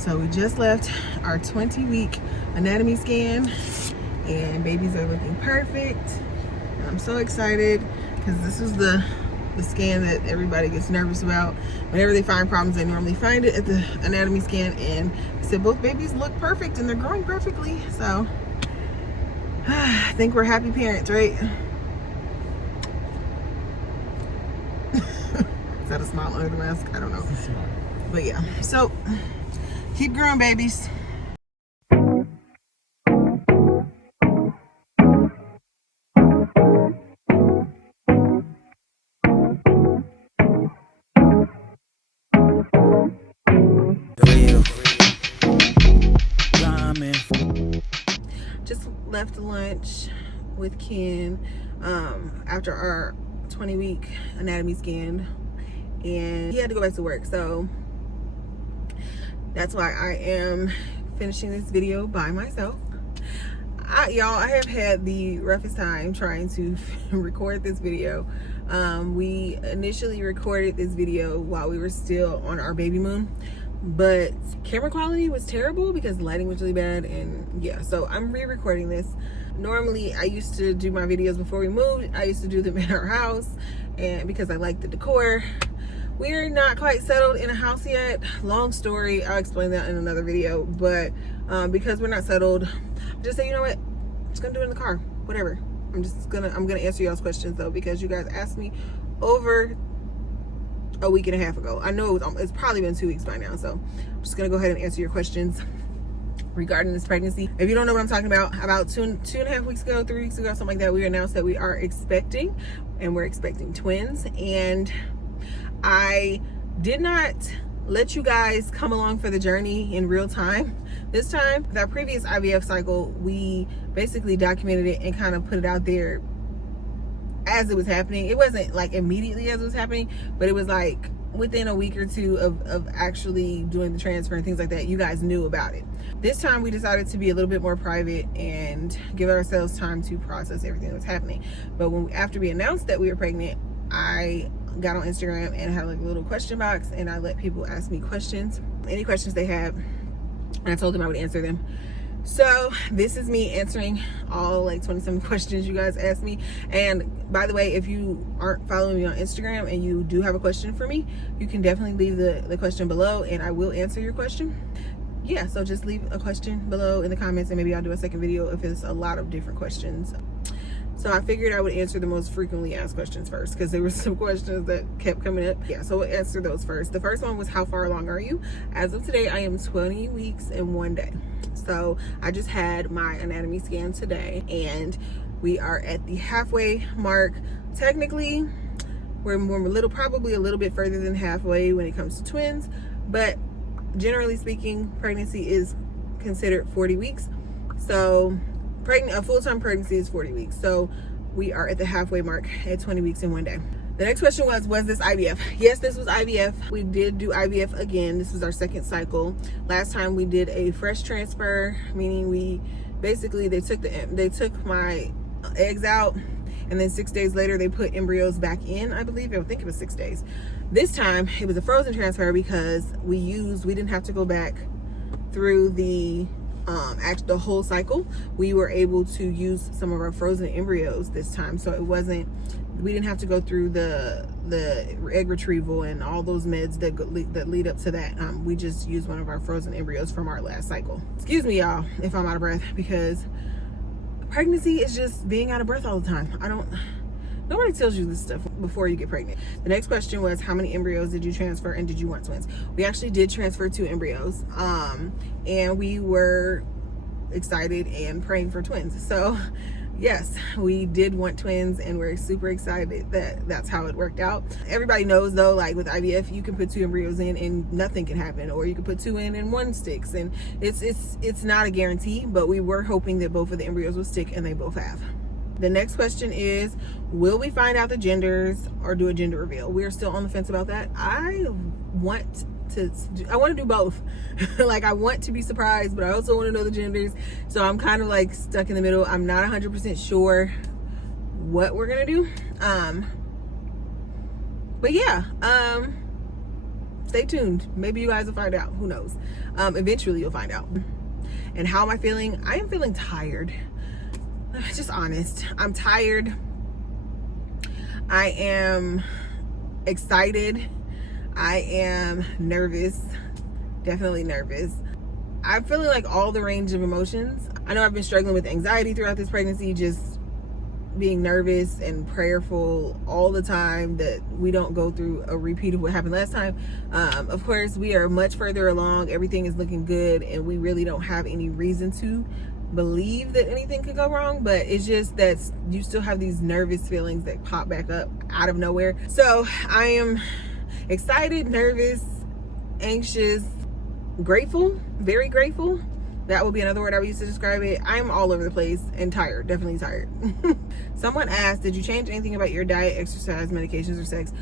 So we just left our 20-week anatomy scan and babies are looking perfect. And I'm so excited because this is the scan that everybody gets nervous about. Whenever they find problems, they normally find it at the anatomy scan, and they said both babies look perfect and they're growing perfectly. So I think we're happy parents, right? Is that a smile under the mask? I don't know. But yeah, so keep growing, babies. Just left lunch with Ken after our 20-week anatomy scan, and he had to go back to work, so that's why I am finishing this video by myself. Y'all, I have had the roughest time trying to record this video. We initially recorded this video while we were still on our baby moon, but camera quality was terrible because the lighting was really bad, and yeah, so I'm re-recording this. Normally I used to do my videos before we moved. I used to do them in our house, and because I like the decor. We're not quite settled in a house yet. Long story, I'll explain that in another video, but because we're not settled, just say, you know what, I'm just gonna do it in the car, whatever. I'm gonna answer y'all's questions though, because you guys asked me over a week and a half ago. I know it's probably been 2 weeks by now, so I'm just gonna go ahead and answer your questions regarding this pregnancy. If you don't know what I'm talking about two and a half weeks ago, 3 weeks ago, something like that, we announced that we are expecting, and we're expecting twins. And I did not let you guys come along for the journey in real time this time. With our previous IVF cycle, we basically documented it and kind of put it out there as it was happening. It wasn't like immediately as it was happening, but it was like within a week or two of actually doing the transfer and things like that. You guys knew about it. This time we decided to be a little bit more private and give ourselves time to process everything that was happening. But after we announced that we were pregnant, I got on Instagram and had like a little question box, and I let people ask me questions, any questions they had, and I told them I would answer them. So this is me answering all like 20-something questions you guys asked me. And by the way, if you aren't following me on Instagram and you do have a question for me, you can definitely leave the question below and I will answer your question. Yeah, so just leave a question below in the comments and maybe I'll do a second video if it's a lot of different questions. So I figured I would answer the most frequently asked questions first, because there were some questions that kept coming up. Yeah, so we'll answer those first. The first one was, how far along are you? As of today, I am 20 weeks and 1 day. So I just had my anatomy scan today, and we are at the halfway mark. Technically, we're probably a little bit further than halfway when it comes to twins, but generally speaking, pregnancy is considered 40 weeks. So a full-time pregnancy is 40 weeks. So we are at the halfway mark at 20 weeks and 1 day. The next question was this IVF? Yes, this was IVF. We did do IVF again. This was our second cycle. Last time we did a fresh transfer, meaning we basically, they took my eggs out, and then 6 days later they put embryos back in, I believe. I think it was 6 days. This time it was a frozen transfer because we didn't have to go back through the whole cycle. We were able to use some of our frozen embryos this time, so we didn't have to go through the egg retrieval and all those meds that lead up to that. We just used one of our frozen embryos from our last cycle. Excuse me, y'all, if I'm out of breath, because pregnancy is just being out of breath all the time. Nobody tells you this stuff before you get pregnant. The next question was, how many embryos did you transfer and did you want twins? We actually did transfer 2 embryos, and we were excited and praying for twins. So yes, we did want twins, and we're super excited that that's how it worked out. Everybody knows though, like with IVF, you can put 2 embryos in and nothing can happen, or you can put 2 in and 1 sticks, and it's not a guarantee, but we were hoping that both of the embryos will stick, and they both have. The next question is, will we find out the genders or do a gender reveal? We're still on the fence about that. I want to do both. Like, I want to be surprised, but I also want to know the genders. So I'm kind of like stuck in the middle. I'm not 100% sure what we're gonna do. But yeah, stay tuned. Maybe you guys will find out. Who knows? Eventually you'll find out. And how am I feeling? I am feeling tired. Just honest. I'm tired. I am excited. I am nervous. Definitely nervous. I'm feeling like all the range of emotions. I know I've been struggling with anxiety throughout this pregnancy, just being nervous and prayerful all the time that we don't go through a repeat of what happened last time. Of course, we are much further along. Everything is looking good, and we really don't have any reason to believe that anything could go wrong, but it's just that you still have these nervous feelings that pop back up out of nowhere. So I am excited, nervous, anxious, grateful, very grateful. That would be another word I would use to describe it. I'm all over the place and tired, definitely tired. Someone asked, did you change anything about your diet, exercise, medications, or sex?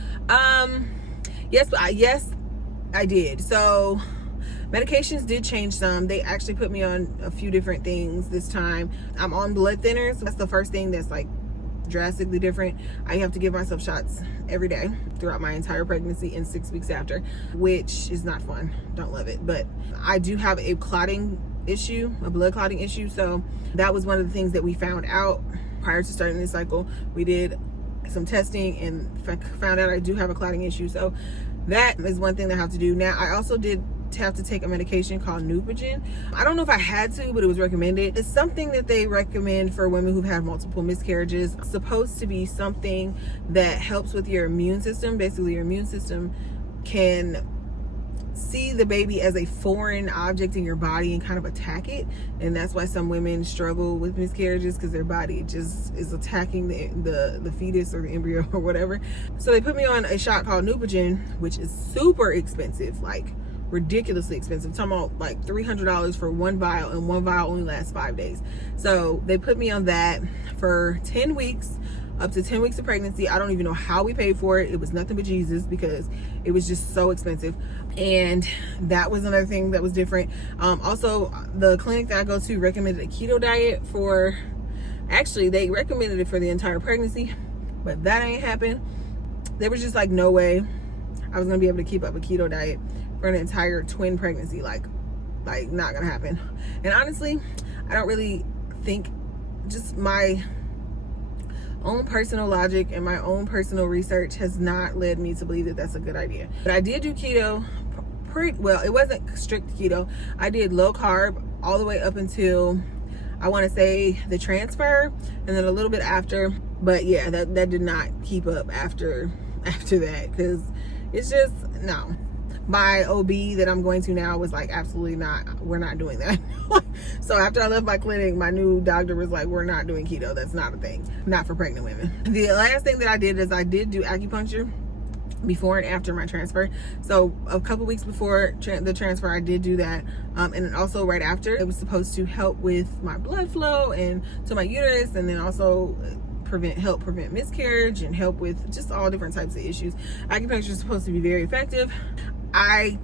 Yes, I did. So medications did change some. They actually put me on a few different things this time. I'm on blood thinners. That's the first thing that's like drastically different. I have to give myself shots every day throughout my entire pregnancy and 6 weeks after, which is not fun. Don't love it. But I do have a clotting issue, a blood clotting issue. So that was one of the things that we found out prior to starting this cycle. We did some testing and found out I do have a clotting issue. So that is one thing that I have to do. Now, I also did have to take a medication called Neupogen. I don't know if I had to, but it was recommended. It's something that they recommend for women who've had multiple miscarriages. It's supposed to be something that helps with your immune system. Basically, your immune system can see the baby as a foreign object in your body and kind of attack it. And that's why some women struggle with miscarriages, because their body just is attacking the fetus or the embryo or whatever. So they put me on a shot called Neupogen, which is super expensive, like ridiculously expensive. I'm talking about like $300 for one vial, and one vial only lasts 5 days. So they put me on that for 10 weeks, up to 10 weeks of pregnancy. I don't even know how we paid for it. It was nothing but Jesus, because it was just so expensive. And that was another thing that was different. Also, the clinic that I go to recommended a keto diet for, actually they recommended it for the entire pregnancy, but that ain't happened. There was just like no way I was gonna be able to keep up a keto diet for an entire twin pregnancy. Like not gonna happen. And honestly, I don't really think, just my own personal logic and my own personal research has not led me to believe that that's a good idea. But I did do keto pretty well. It wasn't strict keto. I did low carb all the way up until, I want to say, the transfer, and then a little bit after. But yeah, that did not keep up after that, because it's just, no. My OB that I'm going to now was like, absolutely not, we're not doing that. So after I left my clinic, my new doctor was like, we're not doing keto. That's not a thing, not for pregnant women. The last thing that I did is I did do acupuncture before and after my transfer. So a couple weeks before the transfer, I did do that, and then also right after. It was supposed to help with my blood flow and to my uterus, and then also help prevent miscarriage and help with just all different types of issues. Acupuncture is supposed to be very effective. I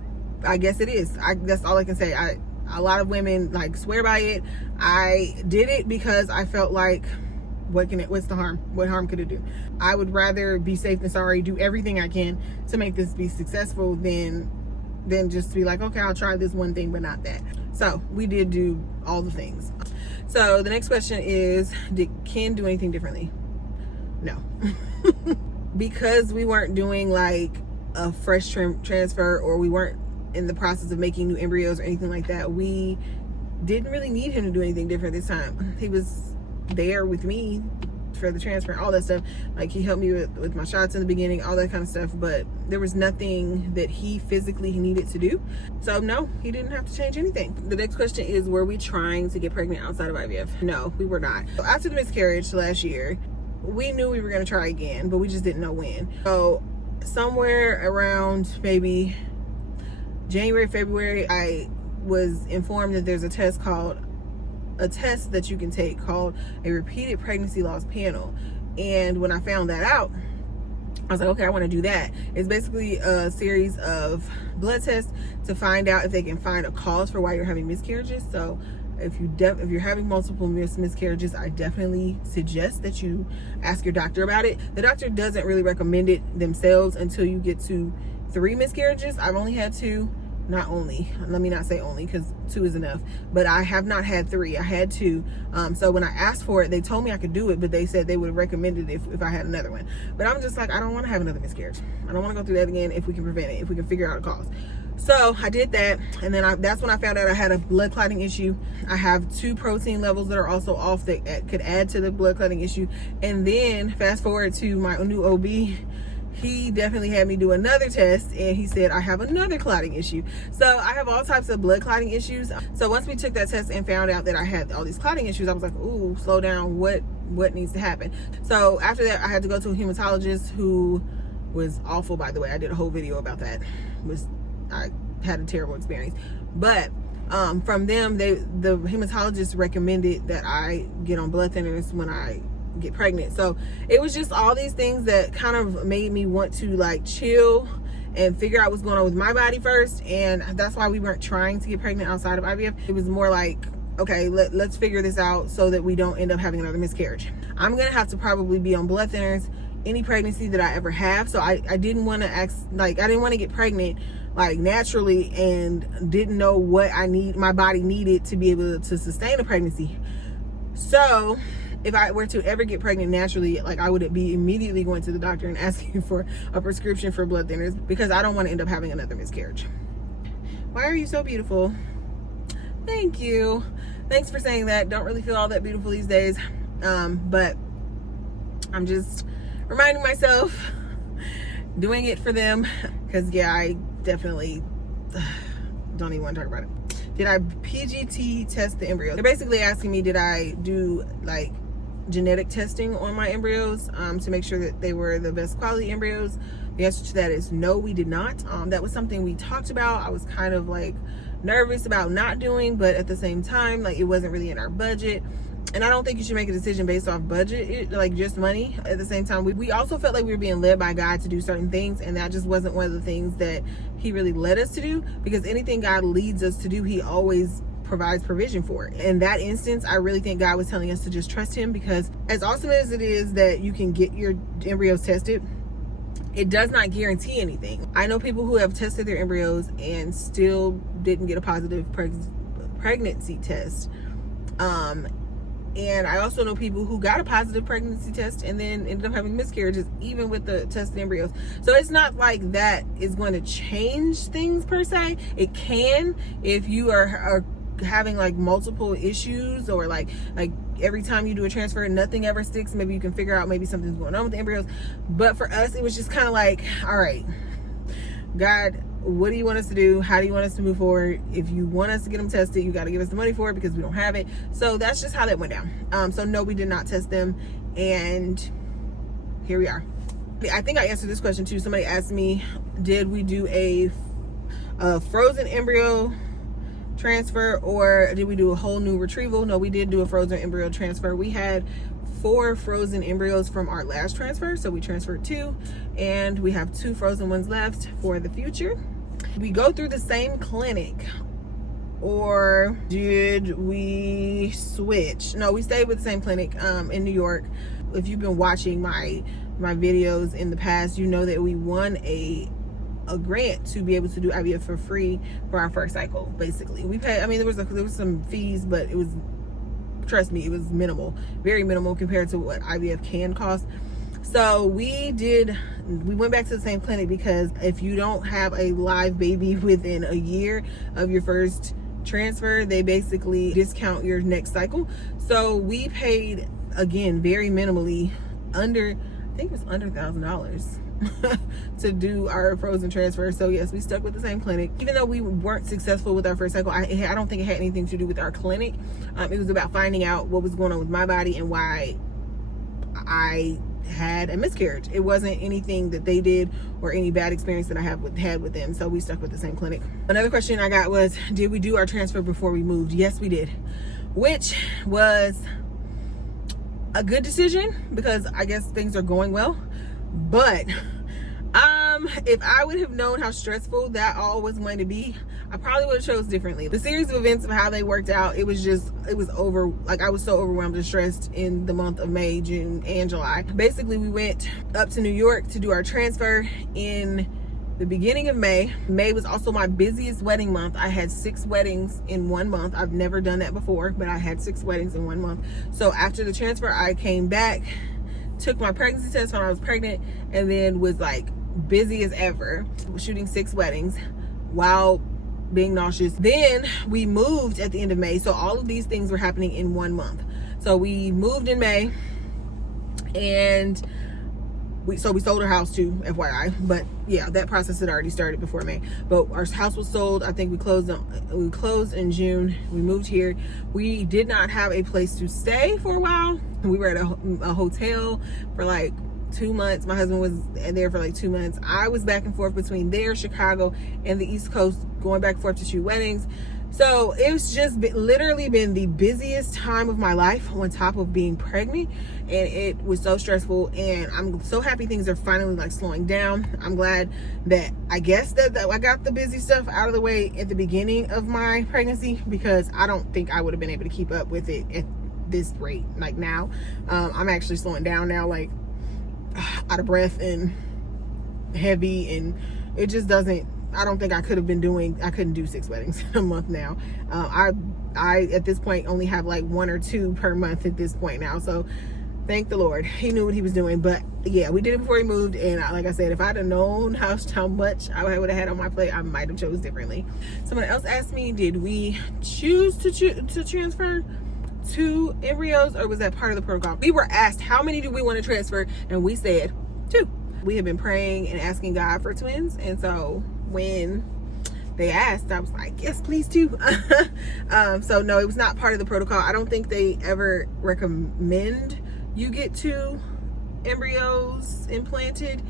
guess it is. That's all I can say. A lot of women like swear by it. I did it because I felt like, what's the harm? What harm could it do? I would rather be safe than sorry, do everything I can to make this be successful than just be like, okay, I'll try this one thing but not that. So we did do all the things. So the next question is, did Ken do anything differently? No. Because we weren't doing like a fresh transfer, or we weren't in the process of making new embryos or anything like that, we didn't really need him to do anything different this time. He was there with me for the transfer and all that stuff. Like, he helped me with my shots in the beginning, all that kind of stuff, but there was nothing that he physically needed to do. So no, he didn't have to change anything. The next question is, were we trying to get pregnant outside of IVF? No, we were not. So after the miscarriage last year, we knew we were going to try again, but we just didn't know when. So somewhere around maybe January, February, I was informed that there's a test that you can take called a repeated pregnancy loss panel. And when I found that out, I was like, okay, I want to do that. It's basically a series of blood tests to find out if they can find a cause for why you're having miscarriages. So if you're having multiple miscarriages, I definitely suggest that you ask your doctor about it. The doctor doesn't really recommend it themselves until you get to 3 miscarriages. I've only had 2. Not only, let me not say only, because 2 is enough, but I have not had 3. I had 2. So when I asked for it, they told me I could do it, but they said they would recommend it if I had another one. But I'm just like, I don't want to have another miscarriage. I don't want to go through that again if we can prevent it, if we can figure out a cause. So I did that, and then that's when I found out I had a blood clotting issue. I have 2 protein levels that are also off that could add to the blood clotting issue. And then fast forward to my new OB. He definitely had me do another test, and he said I have another clotting issue. So I have all types of blood clotting issues. So once we took that test and found out that I had all these clotting issues, I was like, ooh, slow down, what needs to happen? So after that, I had to go to a hematologist who was awful, by the way. I did a whole video about that. I had a terrible experience. But from them, the hematologist recommended that I get on blood thinners when I get pregnant. So it was just all these things that kind of made me want to like chill and figure out what's going on with my body first. And that's why we weren't trying to get pregnant outside of IVF. It was more like, okay, let's figure this out so that we don't end up having another miscarriage. I'm gonna have to probably be on blood thinners any pregnancy that I ever have. So I didn't want to I didn't want to get pregnant like naturally and didn't know what my body needed to be able to sustain a pregnancy. So if I were to ever get pregnant naturally, like I would be immediately going to the doctor and asking for a prescription for blood thinners, because I don't want to end up having another miscarriage. Why are you so beautiful? Thank you. Thanks for saying that. Don't really feel all that beautiful these days. But I'm just reminding myself, doing it for them, because yeah, I definitely don't even want to talk about it. Did I PGT test the embryo? They're basically asking me, did I do like genetic testing on my embryos to make sure that they were the best quality embryos? The answer to that is no, we did not. That was something we talked about. I was kind of like nervous about not doing, but at the same time, like it wasn't really in our budget. And I don't think you should make a decision based off budget, like just money. At the same time, we also felt like we were being led by God to do certain things, and that just wasn't one of the things that he really led us to do, because anything God leads us to do, he always provides provision for it. In that instance, I really think God was telling us to just trust him, because as awesome as it is that you can get your embryos tested, it does not guarantee anything. I know people who have tested their embryos and still didn't get a positive pregnancy test. And I also know people who got a positive pregnancy test and then ended up having miscarriages, even with the tested embryos. So it's not like that is going to change things per se. It can if you are having like multiple issues, or like every time you do a transfer, nothing ever sticks. Maybe you can figure out maybe something's going on with the embryos. But for us, it was just kind of like, all right, God, what do you want us to do? How do you want us to move forward? If you want us to get them tested, you got to give us the money for it, because we don't have it. So that's just how that went down. So no, we did not test them, and here we are. I think I answered this question too. Somebody asked me, did we do a frozen embryo transfer, or did we do a whole new retrieval? No, we did do a frozen embryo transfer. We had 4 frozen embryos from our last transfer, so we transferred 2, and we have 2 frozen ones left for the future. We go through the same clinic, or did we switch? No, we stayed with the same clinic in New York. If you've been watching my videos in the past, you know that we won a grant to be able to do IVF for free for our first cycle. Basically, we paid, I mean, there was some fees, but it was, trust me, it was minimal, very minimal compared to what IVF can cost. So we went back to the same clinic, because if you don't have a live baby within a year of your first transfer, they basically discount your next cycle. So we paid, again, very minimally, I think it was under $1,000 to do our frozen transfer. So yes, we stuck with the same clinic, even though we weren't successful with our first cycle. I don't think it had anything to do with our clinic. It was about finding out what was going on with my body and why I had a miscarriage. It wasn't anything that they did or any bad experience that I had with them. So we stuck with the same clinic. Another question I got was, did we do our transfer before we moved? Yes, we did, which was a good decision, because I guess things are going well. But if I would have known how stressful that all was going to be, I probably would have chose differently. The series of events of how they worked out, it was over. Like, I was so overwhelmed and stressed in the month of May, June, and July. Basically, we went up to New York to do our transfer in the beginning of May. May was also my busiest wedding month. I had 6 weddings in 1 month. I've never done that before, but I had 6 weddings in 1 month. So after the transfer, I came back, took my pregnancy test when I was pregnant, and then was like busy as ever, shooting 6 weddings while being nauseous. Then we moved at the end of May. So all of these things were happening in 1 month. So we moved in May, and we sold our house too, FYI. But yeah, that process had already started before May. But our house was sold. I think we closed in June. We moved here. We did not have a place to stay for a while. We were at a hotel for like 2 months. My husband was there for like 2 months. I was back and forth between there, Chicago, and the East Coast, going back and forth to shoot weddings. So it's just literally been the busiest time of my life on top of being pregnant, and it was so stressful. And I'm so happy things are finally like slowing down. I'm glad that I guess that I got the busy stuff out of the way at the beginning of my pregnancy, because I don't think I would have been able to keep up with it at this rate. Like now, I'm actually slowing down now, like out of breath and heavy, and it just doesn't, I don't think I couldn't do 6 weddings in a month now. I at this point only have like 1 or 2 per month at this point now. So thank the Lord, he knew what he was doing. But yeah, we did it before he moved. And like I said, if I'd have known how much I would have had on my plate, I might have chose differently. Someone else asked me, did we choose to transfer 2 embryos, or was that part of the protocol? We were asked how many do we want to transfer, and we said 2. We have been praying and asking God for twins, and so when they asked, I was like, yes, please, 2. So no, it was not part of the protocol. I don't think they ever recommend you get 2 embryos implanted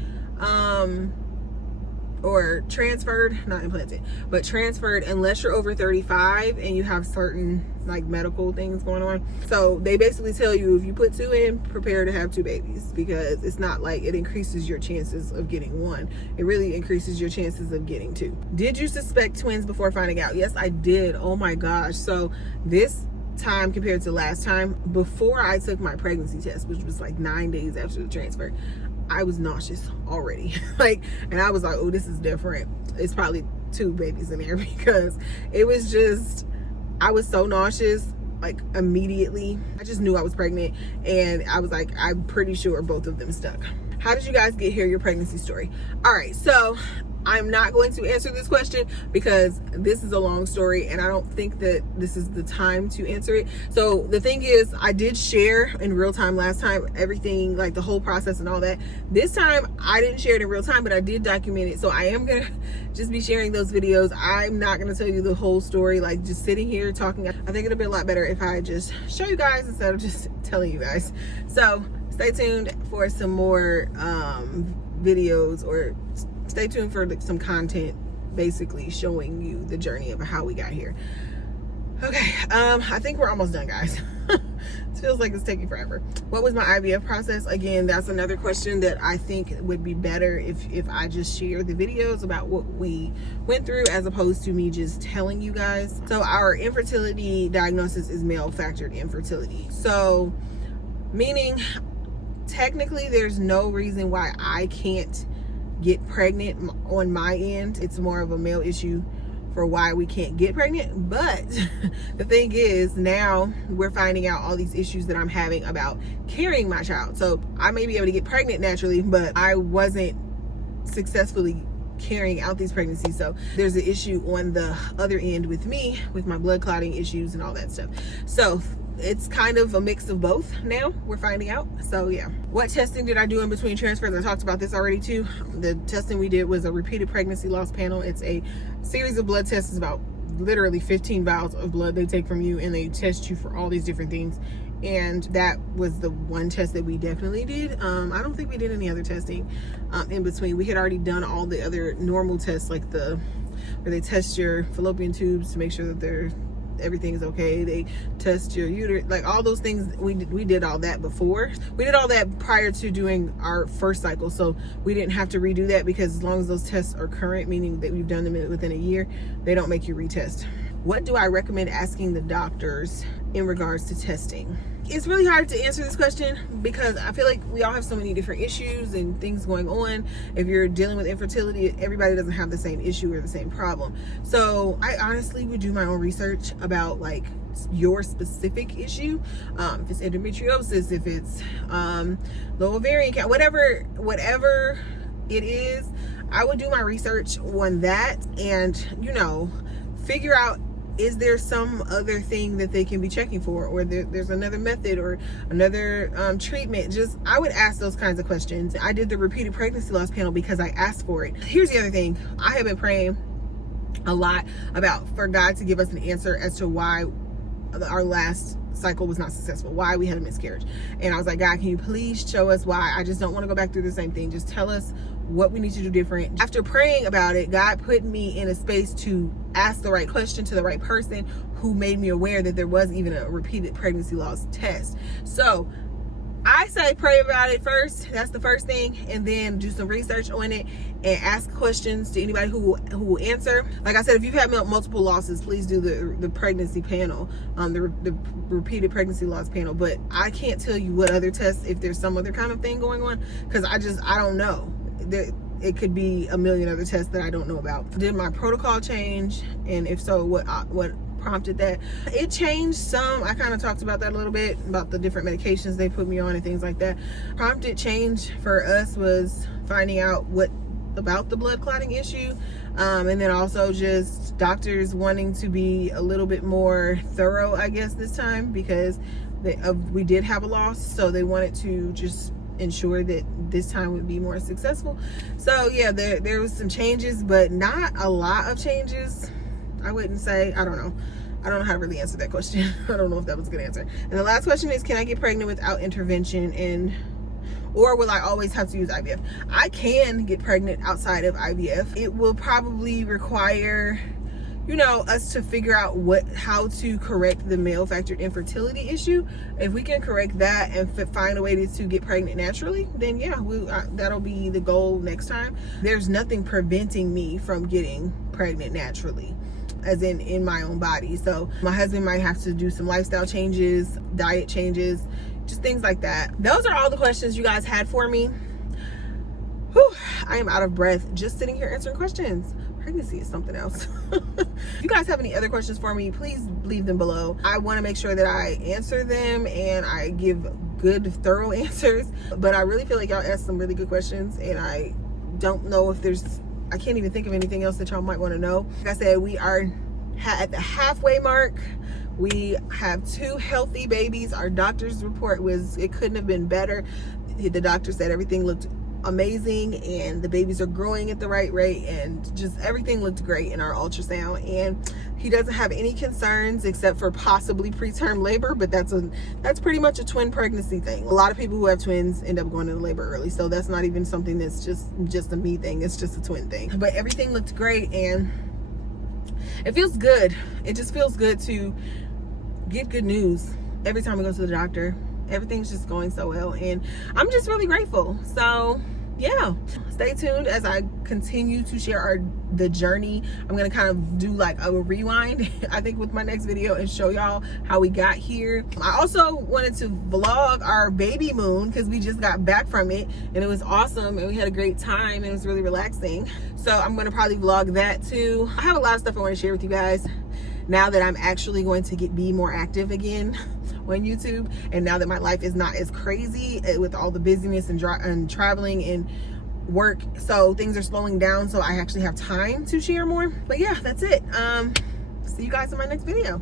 or transferred, not implanted, but transferred, unless you're over 35 and you have certain like medical things going on. So they basically tell you, if you put 2 in, prepare to have 2 babies, because it's not like it increases your chances of getting 1. It really increases your chances of getting 2. Did you suspect twins before finding out? Yes, I did. Oh my gosh. So this time compared to last time, before I took my pregnancy test, which was like 9 days after the transfer, I was nauseous already. And I was like, oh, this is different. It's probably 2 babies in there, because it was just, I was so nauseous, like immediately. I just knew I was pregnant, and I was like, I'm pretty sure both of them stuck. How did you guys get here, your pregnancy story? All right, so I'm not going to answer this question because this is a long story, and I don't think that this is the time to answer it. So the thing is, I did share in real time last time, everything, like the whole process and all that. This time I didn't share it in real time, but I did document it. So I am gonna just be sharing those videos. I'm not gonna tell you the whole story, like just sitting here talking. I think it'll be a lot better if I just show you guys instead of just telling you guys. So stay tuned for some more videos, or stay tuned for some content basically showing you the journey of how we got here. Okay, I think we're almost done, guys. It feels like it's taking forever. What was my IVF process? Again, that's another question that I think would be better if I just share the videos about what we went through, as opposed to me just telling you guys. So our infertility diagnosis is male factored infertility. So meaning technically there's no reason why I can't get pregnant on my end. It's more of a male issue for why we can't get pregnant. But the thing is, now we're finding out all these issues that I'm having about carrying my child. So I may be able to get pregnant naturally, but I wasn't successfully carrying out these pregnancies. So there's an issue on the other end with me, with my blood clotting issues and all that stuff. So it's kind of a mix of both now, we're finding out. So yeah. What testing did I do in between transfers? I talked about this already too. The testing we did was a repeated pregnancy loss panel. It's a series of blood tests. It's about literally 15 vials of blood they take from you, and they test you for all these different things. And that was the one test that we definitely did. I don't think we did any other testing in between. We had already done all the other normal tests, like where they test your fallopian tubes to make sure that everything is okay. They test your uterus, like all those things. We did all that before. We did all that prior to doing our first cycle, so we didn't have to redo that, because as long as those tests are current, meaning that we've done them within a year, they don't make you retest. what do I recommend asking the doctors in regards to testing? It's really hard to answer this question because I feel like we all have so many different issues and things going on. If you're dealing with infertility, everybody doesn't have the same issue or the same problem. So I honestly would do my own research about like your specific issue. If it's endometriosis, if it's low ovarian count, whatever it is, I would do my research on that and, figure out, is there some other thing that they can be checking for, or there's another method or another treatment? I would ask those kinds of questions. I did the repeated pregnancy loss panel because I asked for it. Here's the other thing. I have been praying a lot for God to give us an answer as to why our last cycle was not successful, why we had a miscarriage. And I was like, God, can you please show us why? I just don't want to go back through the same thing. Just tell us what we need to do different. After praying about it, God put me in a space to ask the right question to the right person who made me aware that there was even a repeated pregnancy loss test. So I say pray about it first. That's the first thing. And then do some research on it and ask questions to anybody who will answer. Like I said, if you've had multiple losses, please do the pregnancy panel, the repeated pregnancy loss panel. But I can't tell you what other tests, if there's some other kind of thing going on, because I don't know. It could be a million other tests that I don't know about. Did my protocol change? And if so, what prompted that? It changed some. I kind of talked about that a little bit, about the different medications they put me on and things like that. Prompted change for us was finding out what about the blood clotting issue, and then also just doctors wanting to be a little bit more thorough, I guess, this time, because we did have a loss, so they wanted to just ensure that this time would be more successful. So yeah, there was some changes, but not a lot of changes. I wouldn't say. I don't know how to really answer that question. I don't know if that was a good answer. And the last question is, can I get pregnant without intervention, or will I always have to use IVF? I can get pregnant outside of IVF. It will probably require, us to figure out how to correct the male factored infertility issue. If we can correct that and find a way to get pregnant naturally, then yeah, that'll be the goal next time. There's nothing preventing me from getting pregnant naturally, as in my own body. So my husband might have to do some lifestyle changes, diet changes, just things like that. Those are all the questions you guys had for me. Whew, I am out of breath just sitting here answering questions. Pregnancy is something else. If you guys have any other questions for me, please leave them below. I want to make sure that I answer them and I give good, thorough answers. But I really feel like y'all asked some really good questions, and I don't know if I can't even think of anything else that y'all might want to know. Like I said, we are at the halfway mark. We have 2 healthy babies. Our doctor's report it couldn't have been better. The doctor said everything looked amazing and the babies are growing at the right rate, and just everything looked great in our ultrasound. And he doesn't have any concerns except for possibly preterm labor, but that's pretty much a twin pregnancy thing. A lot of people who have twins end up going into labor early, so that's not even something that's just a me thing. It's just a twin thing. But everything looked great, and it feels good. It just feels good to get good news every time we go to the doctor. Everything's just going so well, and I'm just really grateful. So yeah, stay tuned as I continue to share the journey. I'm gonna kind of do like a rewind, I think, with my next video, and show y'all how we got here. I also wanted to vlog our baby moon because we just got back from it and it was awesome, and we had a great time and it was really relaxing. So I'm gonna probably vlog that too. I have a lot of stuff I want to share with you guys now that I'm actually going to be more active again on YouTube, and now that my life is not as crazy with all the busyness and traveling and work. So things are slowing down, so I actually have time to share more. But yeah, that's it. See you guys in my next video.